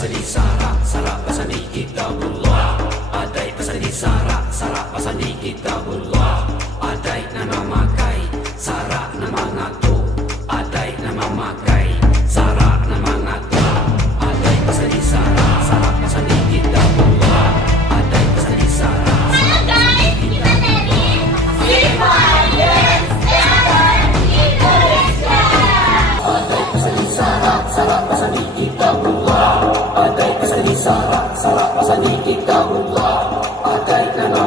pasani sara, sara pasani kitabullah. Adai pasani sara, sara pasani kitabullah. Adai nama makai, sara nama ngaku. Adai nama makai, sara nama ngaku. Adai pasani sara, sara pasani kitabullah. Adai pasani sara. Halo guys, kita dari Sipadan Standard Indonesia. Adai pasani sara, sara pasani kitabullah. Adai pasani sara, sara pasani kitabullah. Adai nama